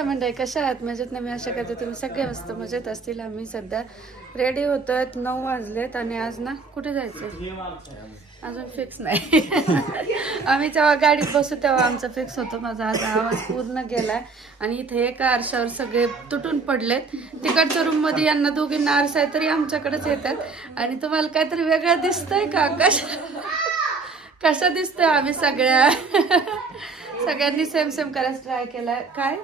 नमस्कार मंडळी, कशा आहात? मजेत ना? मी आशा करते तुम्ही सगळे मस्त मजेत असतील. आम्ही सध्या रेडी होतोय, 9 वाजलेत आणि आज ना कुठे जायचं अजून फिक्स नाही. आम्ही जेव्हा गाडीत बसू तेव्हा आमचा फिक्स होतो. माझा आज आवाज पूर्ण गेलाय आणि इथे एका आरशावर सगळे तुटून पडलेत. तिकडच्या रूम मध्ये यांना दोघींना आरसा आहे तरी आमच्याकडेच येतात. आणि तुम्हाला काहीतरी वेगळं दिसतंय का? कशा दिसतोय? आम्ही सगळ्यांनी सेम सेम करायचं ट्राय केलाय. काय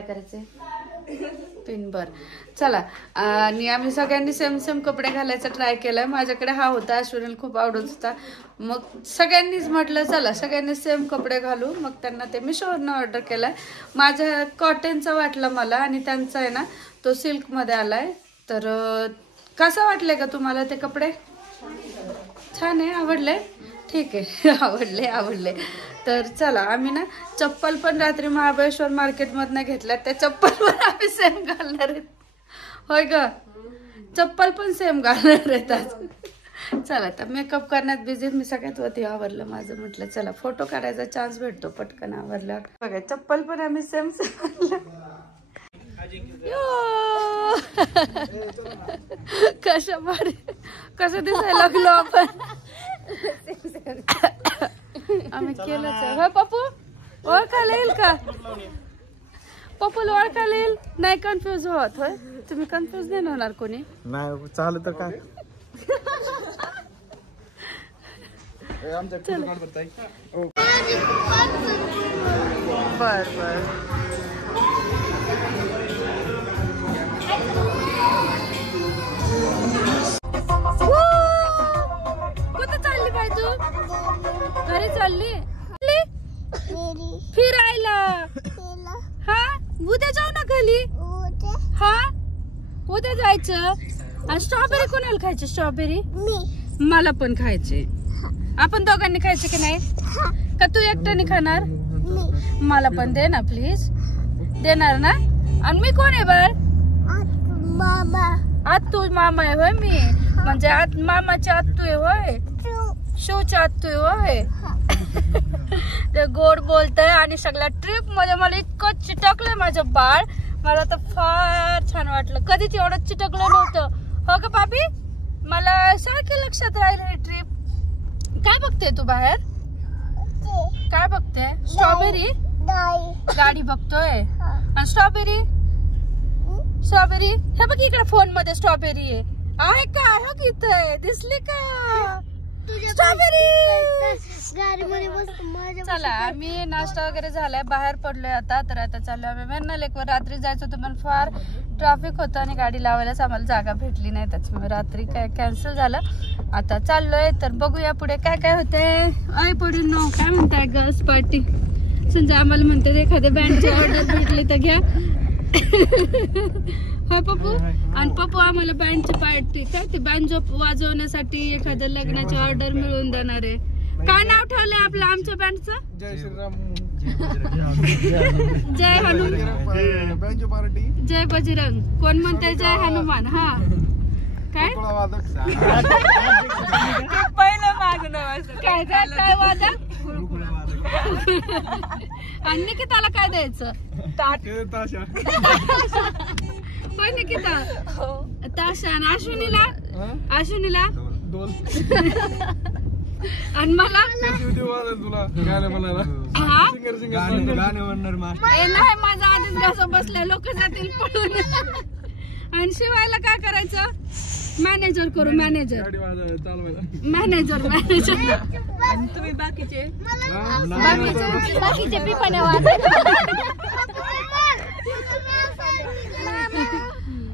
करायचंय? पिनभर. चला, आणि आम्ही सगळ्यांनी सेम सेम कपडे घालायचा ट्राय केलाय. माझ्याकडे हा होता, अश्विनीला खूप आवडत होता. मग सगळ्यांनीच म्हटलं चला सगळ्यांनी सेम कपडे घालू. मग त्यांना ते मिशोवरनं ऑर्डर केलाय. माझ्या कॉटनचा वाटला मला आणि त्यांचा आहे ना तो सिल्क मध्ये आलाय. तर कसं वाटलंय का तुम्हाला ते कपडे? छान आहे? आवडले? ठीक आहे. आवडले. तर चला, आम्ही ना चप्पल पण रात्री महाबळेश्वर मार्केटमधनं घेतल्या. त्या चप्पल पण आम्ही सेम घालणार आहेत. होय ग, चप्पल पण सेम घालणार आहेत आज. चला, तर मेकअप करण्यात बिझी. मी सगळ्यात वरती आवरलं माझं. म्हटलं चला फोटो काढायचा चान्स भेटतो पटकन आवरला. बघा, चप्पल पण आम्ही सेम कसं दिसायला लागलो आपण. आम्ही केलंच आहे. होय पप्पू, ओळखायला येईल का? पप्पूला ओळखायला येईल? नाही कन्फ्युज होत? होय, तुम्ही कन्फ्युज नाही होणार कोणी? नाही चालू तर काय. बर. कुठं चालली बाई तू? घरी चालली फिरायला? हा, उद्या जाऊ ना खाली. हा, उद्या जायचं. आणि स्ट्रॉबेरी कोणाला खायची? स्ट्रॉबेरी मला पण खायचे. आपण दोघांनी खायचे की नाही? का तू एकट्याने खाणार? मला पण दे ना प्लीज. देणार ना? आणि मी कोण आहे बाळ? आत्तू मामा आहे होय मी? म्हणजे मामाची आत्तू आहे होय? शिवची आत्तू आहे होय? ते गोड बोलतय. आणि सगळ्या ट्रिप मध्ये मला इतकं चिटकलंय माझं बाळ. मला तर फार छान वाटलं. कधीच एवढं चिटकलं नव्हतं. हो का पापी? मला सारखं लक्षात राहिलं ही ट्रिप. काय बघते तू बाहेर? काय बघते? स्ट्रॉबेरी? गाडी बघतोय. आणि स्ट्रॉबेरी हे बघ इकडे फोन मध्ये स्ट्रॉबेरी आहे का? हो की इथे दिसली का स्ट्रॉबेरी? चला, आम्ही नाश्ता वगैरे झालाय, बाहेर पडलोय आता. तर आता चाललोय आम्ही वेण्णा लेकवर. रात्री जायचं होतं पण फार ट्रॅफिक होतं आणि गाडी लावायलाच आम्हाला जागा भेटली नाही. त्याच्यामुळे रात्री काय कॅन्सल झालं. आता चाललोय. तर बघूया पुढे काय काय होतंय. आई पडून नो काय म्हणताय गर्ल्स पार्टी? संजय आम्हाला म्हणतात एखाद्या बँडची ऑर्डर भेटली तर घ्या. हो पप्पू? आणि पप्पू आम्हाला बँडची पार्टी काय ते बँजो वाजवण्यासाठी एखाद्या लग्नाची ऑर्डर मिळवून देणार आहे. काय नाव ठेवलंय आपलं आमच्या बँडचं? जय श्रीराम, जय हनुमान, जय बजरंग. कोण म्हणते जय हनुमान? हा काय पहिलं मागणं काय वादक? आणि निकिताला काय द्यायचं? होय निकिता? ताशा. आणि अश्विनीला आणि मला नाही, माझा आधीच घासा बसलाय. लोक जातील पळून. आणि शिवायला काय करायचं? मॅनेजर करू. मॅनेजर. तुम्ही बाकीचे पिपाण्या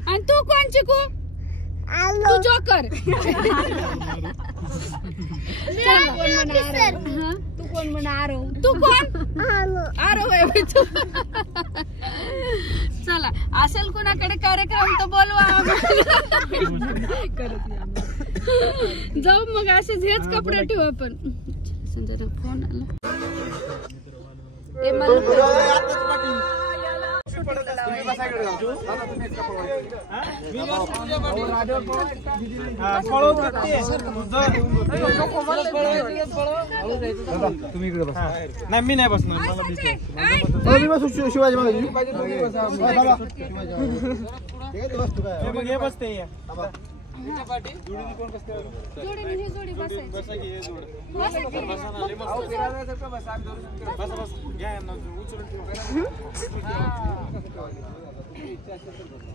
आणि तू कोण चिकू? तू जोकर. तू कोण म्हणा? आरव. तू कोण? आरव आहे तू. चला, असेल कुणाकडे कार्यक्रम तर बोलवा. जाऊ मग. असेच हेच कपडे ठेवू आपण. फोन आला. तुम्ही इकडे बसा. नाही मी नाही बसणार, मला भीती आहे. मी बसू शिवाजी महाराज बसते.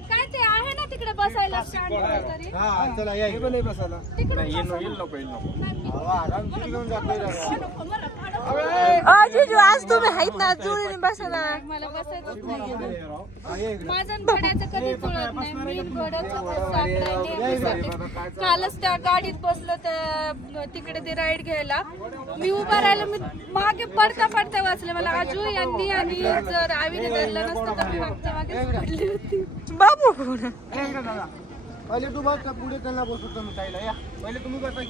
काय ते आहे ना तिकडे बसायला स्टँड वगैरे. चला या बसायला. आज तुम्ही आहेत ना जुळीने बसा ना. मला बसायचंच नाही. माझं घड्याचं कधी जुळत नाही. मी घड्याचं कालच त्या गाडीत बसलो त्या तिकडे ते राईड घ्यायला. मी उभा राहिलो, मी मागे पडता पडता वाचले. मला आजू यांनी आणि जर आवीने धरलं नसतं तर मी मागच्या मागे पडली होती. बाबू पहिले तू बस का पुढे त्यांना बसवतो मी ताईला. या पहिले तुम्ही बसा की.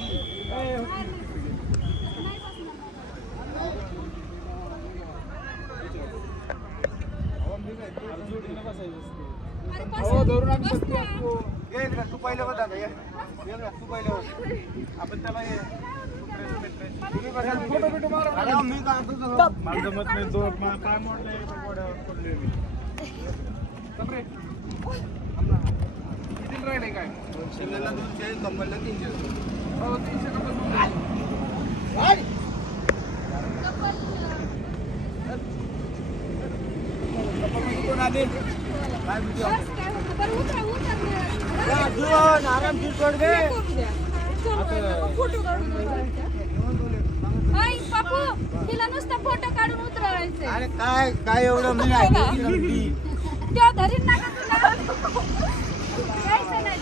तू पहिले बस दादा. तू पहिले बस. आपण त्याला फोटो बिटो मारा. मी मला जमत नाही. पाय मोडले पडले मी. किती राहिले काय? शिंगेला 200, कंपनीला 300. हो 300 कंपनी. कोण आले? काय व्हिडिओ? आराम फिर सोड दे. फोटो काढून बापू तिला नुसता फोटो काढून उतरवायचे. अरे काय काय एवढं मी नाही. त्या धरीन नका तुला. यायचं नाही.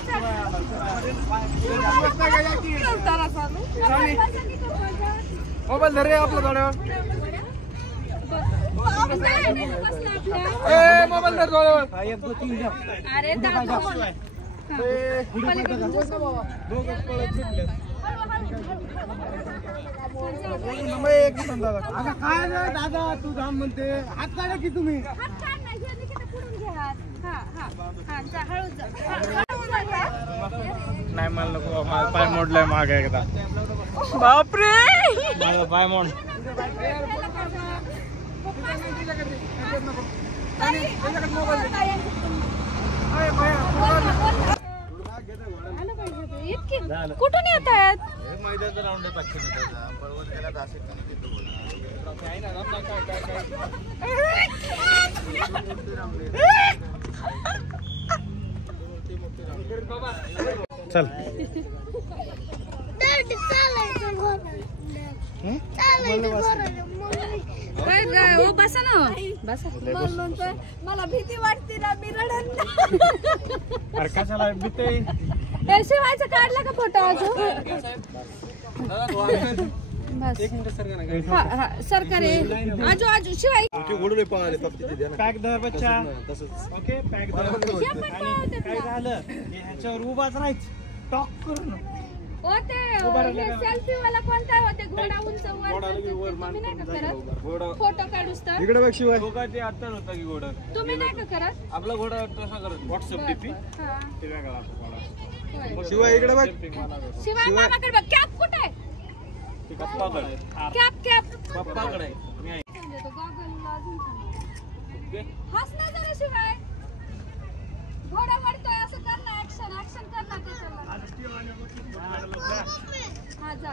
मोबाईल धरे आपल्या डोळ्यावर. मोबाईल धर डोळ्यावर. 1 2 3 जा. अरे दादा काय दादा तू धाम म्हणते. हात काढा की तुम्ही. नाही मला नको. माझा पाय मोडलाय मागे एकदा. बापरे माझा पाय मोड. कुठून येत आहेत? मैदानाचा राऊंड आहे 500 मीटरचा. पर्वत गेला 10 चल. बसा ना. बसा. मला भीती वाटते ना. मी रडत. अरे कशाला भीती? शिवायचं काढला का फोटो अजून? सरकारी आजू आजू शिवाय पॅक धर बच्चा. ओके पॅक धर. आणि काय झालं ह्याच्यावर उभाच राहायच. टॉक करून सेल्फी वाला कोणता होते? घोडा उंच वर तुम्ही नाही का करत? फोटो काढूस तर इकडे बघ शिवाय. ते आता होता की घोडा. तुम्ही नाही का करत? आपला घोडा तसा करत. व्हॉट्सअप डीपी ते वेगळा. शिवाय इकडे बघ. शिवाय मामाकडे बघ. कॅप कुठे आहे? Cap cap पप्पाकडे. हस ना जरा शिवाय. घोडा वाढतोय असं कर ना. ऍक्शन ऍक्शन कर ना त्याच्याला. हा जा.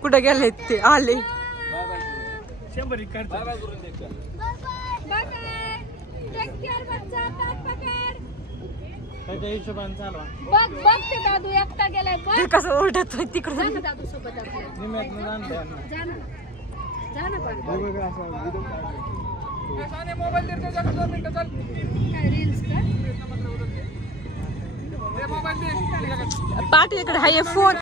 कुठे गेले ते आले. 100 करतो. Bye bye. टेक केअर बच्चा. ताट पकड. त्याच्या हिशोबाने चालवा. बघ बघ ते दादू एकटा गेलाय. बघ कसं ओरडतोय तिकडे. जा ना दादू सोबत आपल्या. जा ना. जा ना पण. मोबाईल दे. 2 मिनिटं चाल. काय रील्स का? मोबाईल दे. पाठीकडे हाय फोन.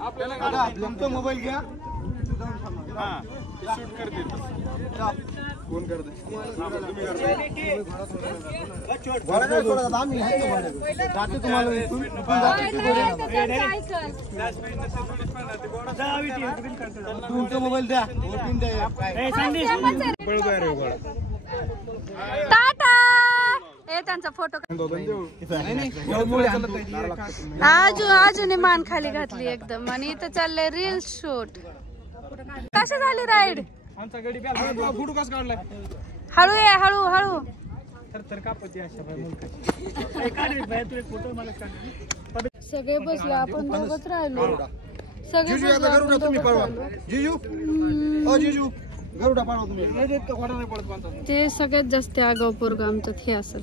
आपल्याला मोबाईल घ्या. कोण करते तुमचा मोबाईल द्या टाटा ए त्यांचा फोटो अजून मान खाली घातली एकदम आणि इथं चाललंय रील शूट. कशी झाली राईड? आमचा गडी फोटो कसा काढलाय? हळू ये हळू हळू. सगळे बसलो आपण दोघच राहिलो. सगळे बसलो आपण दोघंच राहिलो. जिजू गरुडा पाडवा तुम्ही. ते सगळ्यात जास्त आगाऊ पोरग आमच्यात हे असेल.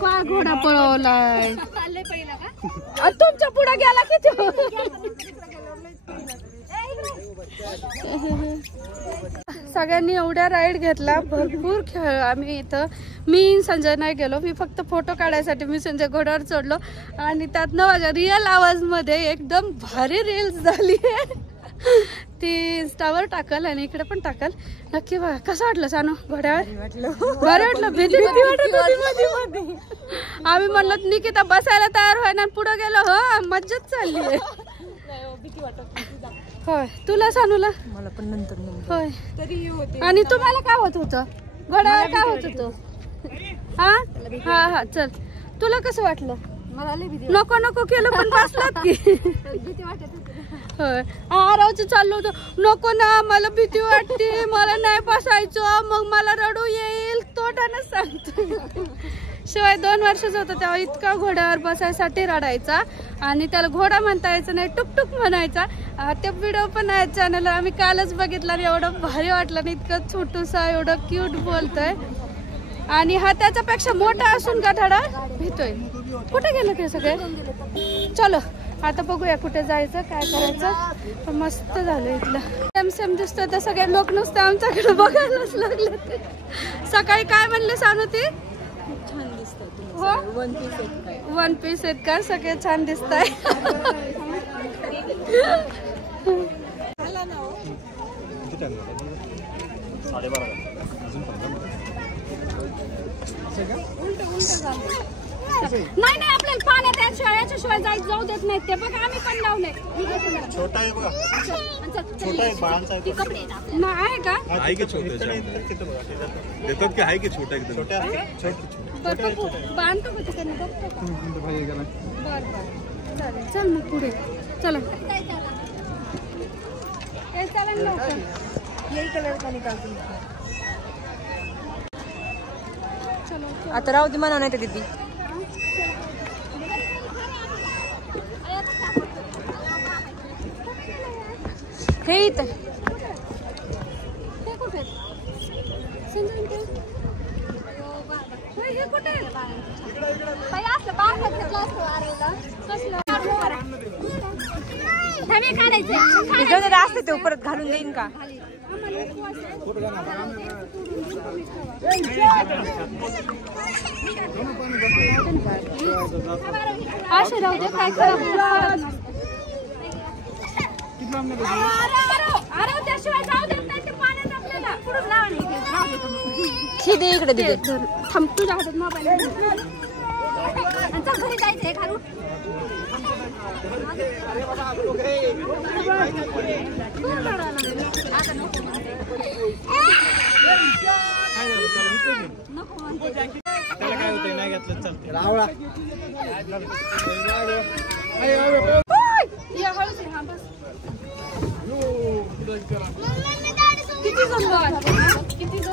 काय घोडा पळवलाय तुमच्या पुढे गेला की तो. सगळ्यांनी एवढ्या राईड घेतला भरपूर खेळ. आम्ही इथं मी संजय नाही गेलो. मी फक्त फोटो काढायसाठी मी संजय घोड्यावर चढलो आणि त्यातनं माझ्या रिअल आवाज मध्ये एकदम भारी रील्स झाली. ती इंस्टावर टाकल आणि इकडे पण टाकल नक्की. बघा कसं वाटलं सानू घोड्यावर? बरं वाटलं. भीती वाटत होती. आम्ही म्हणलो निकिता बसायला तयार व्हाय ना पुढे गेलो. हो मज्जाच चालली आहे. होय तुला सानूला? मला पण नंतर. होय आणि तुम्हाला काय होत होतं घोड्यावर? काय होत होतं? हा हा हा चल तुला कसं वाटलं? मला नको नको केलं पण बसलात की. भीती वाटत होय आरावचं चाललं होतं. नको ना मला भीती वाटते मला नाही बसायचं मग मला रडू येईल तोटानच सांगतो. शिवाय 2 वर्षाचा होता तेव्हा इतका घोड्यावर बसायसाठी रडायचा आणि त्याला घोडा म्हणता यायचं नाही टुकटुक म्हणायचा. ते व्हिडिओ पण आहे चॅनलला. आम्ही कालच बघितला आणि एवढं भारी वाटलं ना. इतकं छोटूसा एवढं क्यूट बोलतोय आणि हा त्याच्यापेक्षा मोठा असून गाठाडा भीतोय. कुठे गेलं ते सगळे? चलो आता बघूया कुठे जायचं काय करायचं. मस्त झालं इथलं. सेम सेम दिसतं तर सगळे लोक नुसतं आमच्याकडे बघायलाच लागले. सकाळी काय म्हणले सानू ती? छान दिसत हो 1 पीस आहेत का? सगळे छान दिसत आहे. नाही नाही आपल्याला पाण्यात याच्याशिवाय जाऊ देत नाहीत ते. बघा आम्ही पण लावलंय. छोटा आहे बघा. छोटा आहे बाळांचा आहे का? आहे की छोटे देतात की आहे की छोटा एकदम छोटे बांधतो का तिकडनं बघतो का? बरं चालेल चल मग पुढे चला. आता राहू दे म्हणा नाही तर दिदी. हे इथं हे कुठे? हे कुठे? असते ते परत घालून देईन का? असे राहू दे काय खराब. त्याशिवाय जाऊ देत नाही ते पाण्यात आपल्याला. पुढून इकडे दे थांब तुझ्या हातात मोबाईल. घरी जायचंय घालून. त्याला काय होतंय नाही घेतलं चालतंय. रावळा किती जण? किती जण?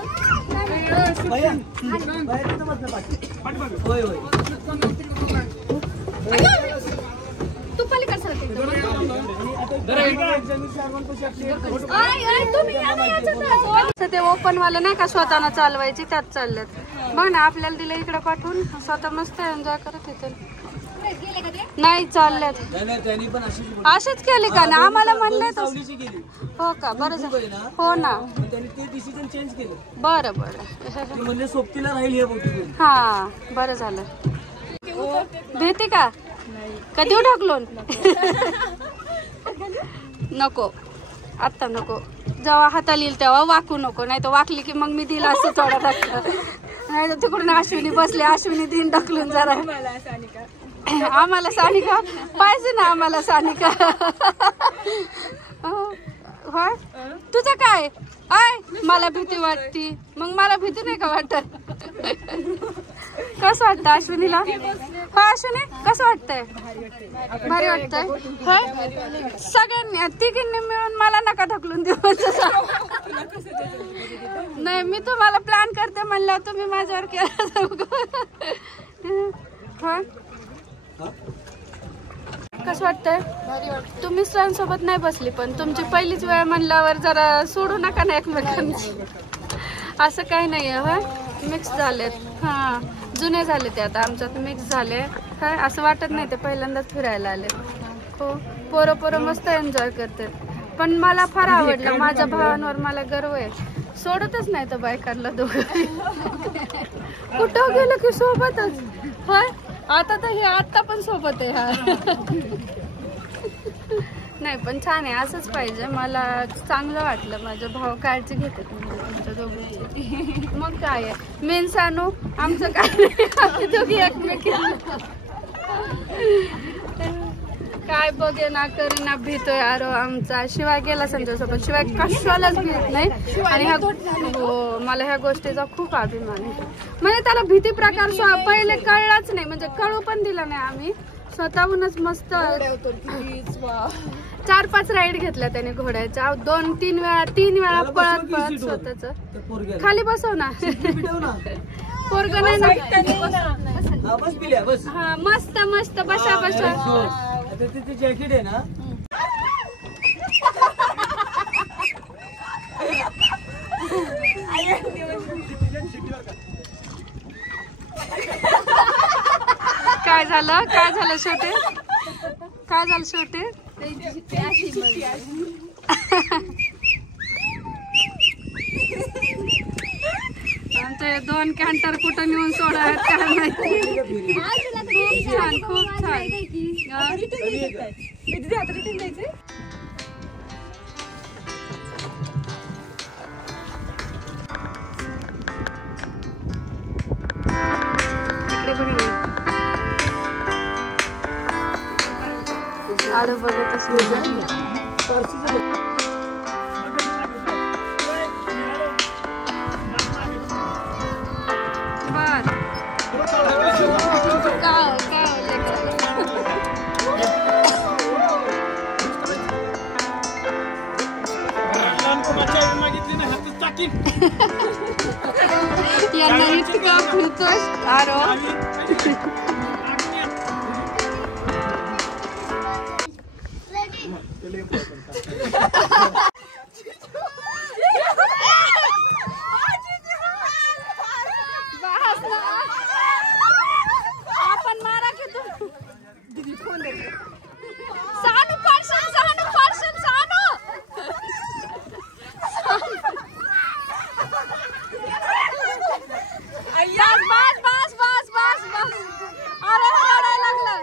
तू पलीकडे सरक. ते ओपन वाला नाही का स्वतःना चालवायची त्यात चालल्यात. बघ ना आपल्याला दिलं इकडे पाठवून स्वतः मस्त एन्जॉय करत येते. नाही चालल्यात असेच केले का ना? आम्हाला म्हणले हो का? बरं झालं. हो ना बरं बरं हा बरं झालं. भीती का? कधी ढकलून नको आत्ता नको, जेव्हा हाताला येईल तेव्हा वाकू नको, नाही तर वाकली की मग मी दिला असं थोडा धक्का. नाही तर तिकडून अश्विनी बसले, अश्विनी दिन ढकलून जरा. आम्हाला सानिका पाहिजे ना, आम्हाला सानिका. होय तुझं काय आय, मला भीती वाटती, मग मला भीती नाही का वाटत? कसं वाटतं अश्विनीला? हो अश्विनी कसं वाटतंय? भारी वाटतंय. होय सगळ्यांनी तिघींनी मिळून मला नका ढकलून देऊ. नाही मी तुम्हाला प्लॅन करते म्हणलं, तुम्ही माझ्यावर केलं. होय कसं वाटतंय? तुम्ही सरांसोबत नाही बसली, पण तुमची पहिलीच वेळ म्हणल्यावर जरा सोडू नका ना एकमेकांची. असं काही नाहीये. होय मिक्स झालेत. हा जुने झाले ते, आता आमच्यात मिक्स झाले. काय असं वाटत नाही ते पहिल्यांदाच फिरायला आले. हो पोरं मस्त एन्जॉय करतात. पण मला फार आवडलं, माझ्या भावांवर मला गर्व आहे. सोडतच नाही तर बायकांना दोघं. कुठं गेलं की सोबतच. होय आता तर हे आत्ता पण सोबत आहे. हा नाही पण छान आहे, असंच पाहिजे. मला चांगलं वाटलं, माझे भाऊ काळजी घेतात तुमच्या दोघींची. मग काय आहे मेन सानू आमचं काय, आम्ही दोघी एकमेकींना काय बघे ना करे ना भीतोय. अरे आमचा शिवाय गेला संजयसोबत, शिवाय कशालाच भीत नाही. आणि हो मला ह्या गोष्टीचा खूप अभिमान आहे. म्हणजे त्याला भीती प्रकार पहिले कळलाच नाही, म्हणजे कळू पण दिला नाही. आम्ही स्वतःहूनच मस्त 4-5 राईड घेतल्या त्याने घोड्याच्या. 2-3 वेळा पळत स्वतःच खाली बसव ना. पोरग नाही ना. हा मस्त मस्त बसा बसा. जॅकेट आहे ना. काय झालं शेवटी? काय झालं शेवटी? आमचे 2 कॅन्टर कुठं नेऊन सोडा काय माहिती. खूप छान. आलं बघत असं यांना इतका फिरतोय. आरो आपण मारा की तू सानू पार्सल सानू बस अरे रडायला लागलं.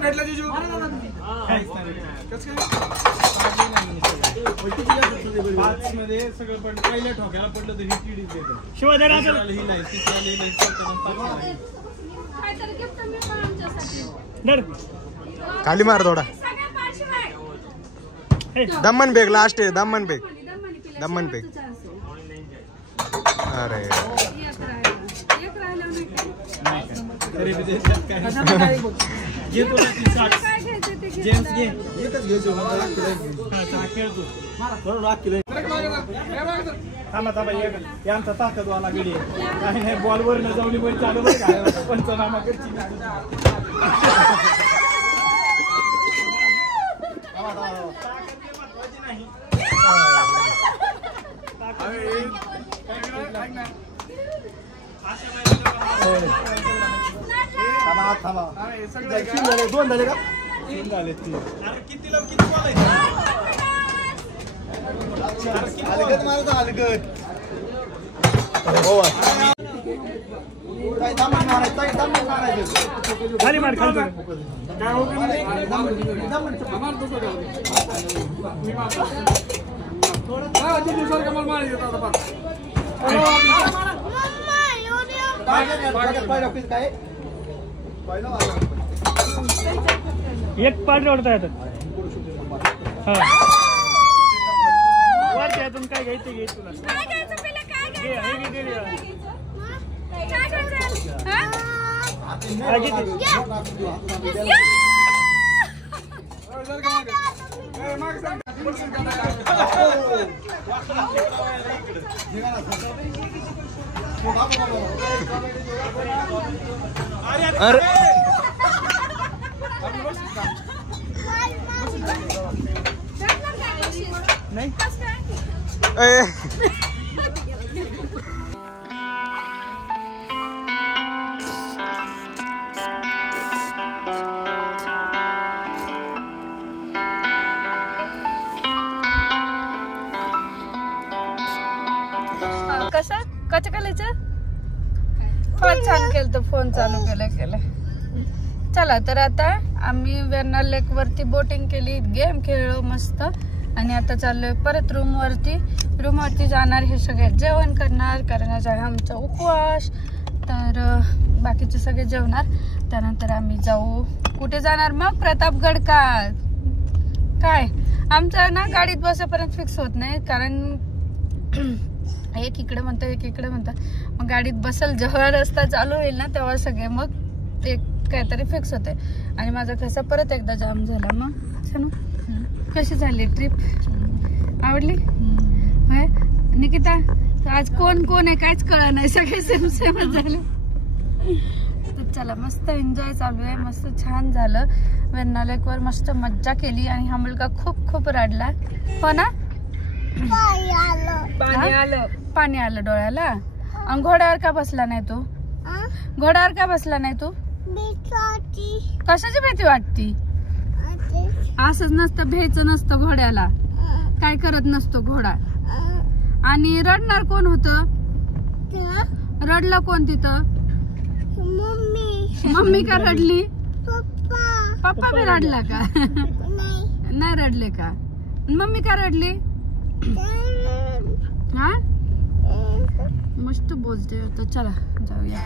भेटला जिजू पाच मध्ये सगळं पण पहिल्या ठोक्याला पडलं तर ही टीडी देतो शिवाय ही नाही काहीतरी gift मी पण आमच्यासाठी. खाली मार थोडा सगळ्या पाठीमागे. दमन बेग लास्ट आहे दमन बेग दमणी पिल्या. दमन बेग शेवटचं chance आहे. अरे एक राहिलं नाही का? तरी बी देतात काय घे तुला ती साठ काय घ्यायचं ते घे. जेम्स घे एकच घ्यायचो खेळतो थांबा थांबा यांचा ताकदवाला गेली काही नाही बॉलवर न जाऊन वर चालू बरं काय पंचनामा करची दोन झाले का तीन झाले तीन कितीला किती बोलायचं खाली मार खाली एक पाठ ओढता येतात त्यातून काय घ्यायचं घे तुला काय घ्यायचं पिल्या, काय घ्यायचं? हे घे काय घ्यायचं? हा? अरे नाही कसं कच्च्या कलेचं फोन छान केलं तर फोन चालू केलं चला तर आता आम्ही वेर्ना लेक वरती बोटिंग केली गेम खेळलो मस्त आणि आता चाललोय परत रूम वरती जाणार हे सगळे जेवण करणार कारण आज आहे आमचा उपवास तर बाकीचे सगळे जेवणार त्यानंतर आम्ही जाऊ कुठे जाणार मग प्रतापगड का काय आमचं ना गाडीत बसेपर्यंत फिक्स होत नाही कारण एक इकडे म्हणतं एक इकडे म्हणतं मग गाडीत बसल जेव्हा रस्ता चालू होईल ना तेव्हा सगळे मग ते काहीतरी फिक्स होते आणि माझा कसा परत एकदा जाम झाला मग छान कशी झाली ट्रिप आवडली होय निकिता आज कोण कोण आहे काहीच कळलं नाही सगळे सेमच झाले तर चला मस्त एन्जॉय चालू आहे मस्त छान झालं वेर्ना लेकवर मस्त मज्जा केली आणि हा मुलगा खूप खूप रडला हो ना पाणी आलं डोळ्याला आणि घोड्यावर का बसला नाही तू घोड्यावर का बसला नाही तू कशाची भीती वाटती असंच नसतं भ्यायचं नसतं घोड्याला काय करत नसतो घोडा आणि रडणार कोण होत रडलं कोण तिथं मम्मी का रडली पप्पा बी रडला का नाही रडले का मम्मी का रडली हा मस्त बोलते तर चला जाऊया